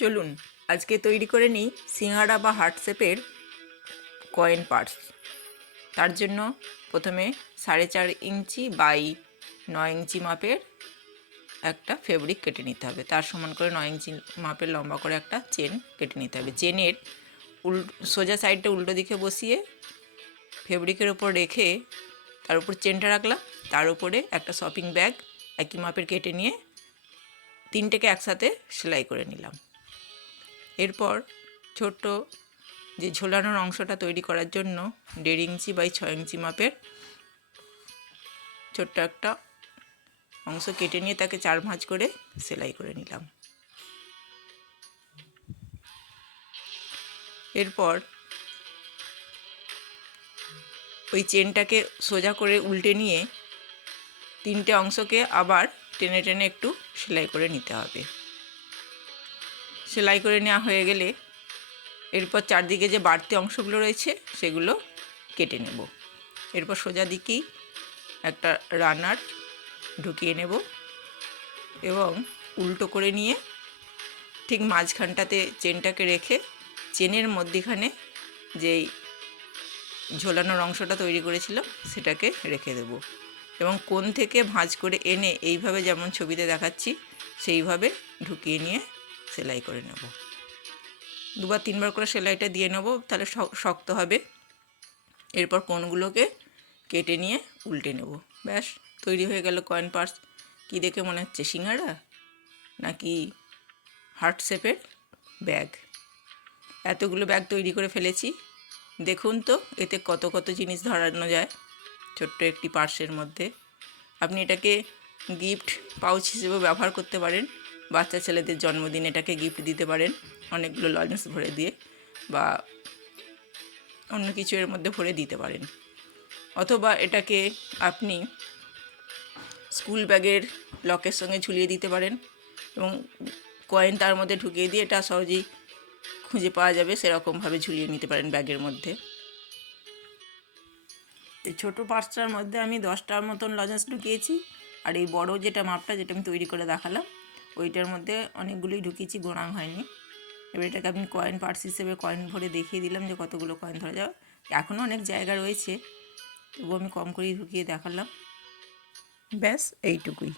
চলুন আজকে তৈরি করে নিই সিঙ্গাড়া বা হার্ট শেপের কয়েন পার্স। তার জন্য প্রথমে 4.5 ইঞ্চি বাই 9 ইঞ্চি মাপের একটা ফেব্রিক কেটে নিতে হবে। তার সমান করে 9 ইঞ্চি মাপের লম্বা করে একটা চেন কেটে নিতে হবে। চেনের সোজা সাইডটা উল্টো দিকে বসিয়ে ফেব্রিকের ওপর রেখে তার উপর চেনটা রাখলাম, তার উপরে একটা শপিং ব্যাগ একই মাপের কেটে নিয়ে তিনটেকে একসাথে সেলাই করে নিলাম। এরপর ছোট্ট যে ঝোলানোর অংশটা তৈরি করার জন্য 1.5 ইঞ্চি বাই 6 ইঞ্চি মাপের ছোট্ট একটা অংশ কেটে নিয়ে তাকে 4 ভাঁজ করে সেলাই করে নিলাম। এরপর ওই চেনটাকে সোজা করে উল্টে নিয়ে তিনটে অংশকে আবার টেনে টেনে একটু সেলাই করে নিতে হবে। সেলাই করে নেওয়া হয়ে গেলে এরপর চারদিকে যে বাড়তি অংশগুলো রয়েছে সেগুলো কেটে নেব। এরপর সোজা দিকেই একটা রানার ঢুকিয়ে নেব এবং উল্টো করে নিয়ে ঠিক মাঝখানটাতে চেনটাকে রেখে চেনের মধ্যিখানে যেই ঝোলানোর অংশটা তৈরি করেছিলাম সেটাকে রেখে দেব এবং কোণ থেকে ভাঁজ করে এনে এইভাবে যেমন ছবিতে দেখাচ্ছি সেইভাবে ঢুকিয়ে নিয়ে সেলাই করে নেব। 2-3 বার করে সেলাইটা দিয়ে নেব, তাহলে শক্ত হবে। এরপর কোণগুলোকে কেটে নিয়ে উল্টে নেব। ব্যাস তৈরি হয়ে গেল কয়েন পার্স। কী দেখে মনে হচ্ছে সিঙ্গাড়া নাকি হার্ট শেপের ব্যাগ? এতগুলো ব্যাগ তৈরি করে ফেলেছি, দেখুন তো এতে কত কত জিনিস ধরানো যায় ছোট্ট একটি পার্সের মধ্যে। আপনি এটাকে গিফট পাউচ হিসেবেও ব্যবহার করতে পারেন। বাচ্চা ছেলেদের জন্মদিনে এটাকে গিফট দিতে পারেন অনেকগুলো লজেন্স ভরে দিয়ে, বা অন্য কিছু এর মধ্যে ভরে দিতে পারেন। অথবা এটাকে আপনি স্কুল ব্যাগের লকের সঙ্গে ঝুলিয়ে দিতে পারেন এবং কয়েন তার মধ্যে ঢুকিয়ে দিয়ে এটা সহজেই খুঁজে পাওয়া যাবে সেরকমভাবে ঝুলিয়ে নিতে পারেন ব্যাগের মধ্যে। এই ছোটো পার্সটার মধ্যে আমি 10টার মতন লজেন্স ঢুকিয়েছি, আর এই বড় যেটা মাপটা যেটা আমি তৈরি করে দেখালাম ওইটার মধ্যে অনেকগুলোই ঢুকিয়েছি, গোনাং হয়নি। এবার এটাকে আমি কয়েন পার্স হিসেবে কয়েন ভরে দেখিয়ে দিলাম যে কতগুলো কয়েন ধরা যাবে। এখনও অনেক জায়গা রয়েছে, তবুও আমি কম করেই ঢুকিয়ে দেখালাম। ব্যাস এইটুকুই।